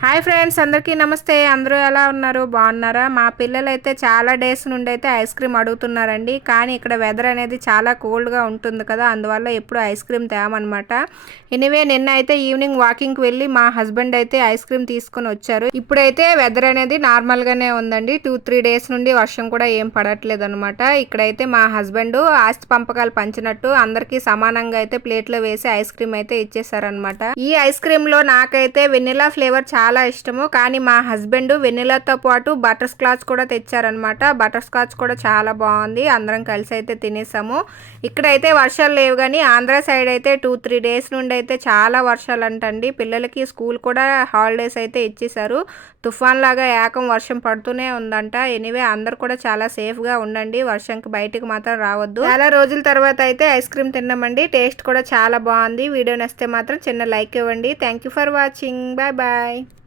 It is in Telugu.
హాయ్ ఫ్రెండ్స్ అందరికీ నమస్తే. అందరూ ఎలా ఉన్నారు? బాగున్నారా? మా పిల్లలు అయితే చాలా డేస్ నుండి అయితే ఐస్ క్రీమ్ అడుగుతున్నారండి. కానీ ఇక్కడ వెదర్ అనేది చాలా కూల్గా ఉంటుంది కదా అందువల్ల ఎప్పుడు ఐస్ క్రీమ్ తేమనమాట ఎనివే నిన్న అయితే ఈవినింగ్ వాకింగ్కి వెళ్ళి మా హస్బెండ్ అయితే ఐస్ క్రీమ్ తీసుకొని వచ్చారు. ఇప్పుడైతే వెదర్ అనేది నార్మల్గానే ఉందండి. టూ త్రీ డేస్ నుండి వర్షం కూడా ఏం పడట్లేదు అనమాట ఇక్కడైతే మా హస్బెండ్ ఆస్తి పంపకాలు పంచినట్టు అందరికీ సమానంగా అయితే ప్లేట్లో వేసి ఐస్ క్రీమ్ అయితే ఇచ్చేసారనమాట ఈ ఐస్ క్రీమ్లో నాకైతే వెనిలా ఫ్లేవర్ చాలా చాలా ఇష్టము. కానీ మా హస్బెండ్ వెనిలాతో పాటు బటర్ స్కాచ్ కూడా తెచ్చారనమాట. బటర్ స్కాచ్ కూడా చాలా బాగుంది. అందరం కలిసి అయితే తినేసాము. ఇక్కడైతే వర్షాలు లేవు కానీ ఆంధ్ర సైడ్ అయితే టూ త్రీ డేస్ నుండి అయితే చాలా వర్షాలు అంటండి పిల్లలకి స్కూల్ కూడా హాలిడేస్ అయితే ఇచ్చేసారు తుఫాన్ లాగా ఏకం వర్షం పడుతూనే ఉందంట. ఎనీవే అందరు కూడా చాలా సేఫ్గా ఉండండి. వర్షంకి బయటకు మాత్రం రావద్దు. చాలా రోజుల తర్వాత అయితే ఐస్ క్రీమ్ తిన్నామండి. టేస్ట్ కూడా చాలా బాగుంది. వీడియో నచ్చితే మాత్రం చిన్న లైక్ ఇవ్వండి. Thank you for watching. Bye bye.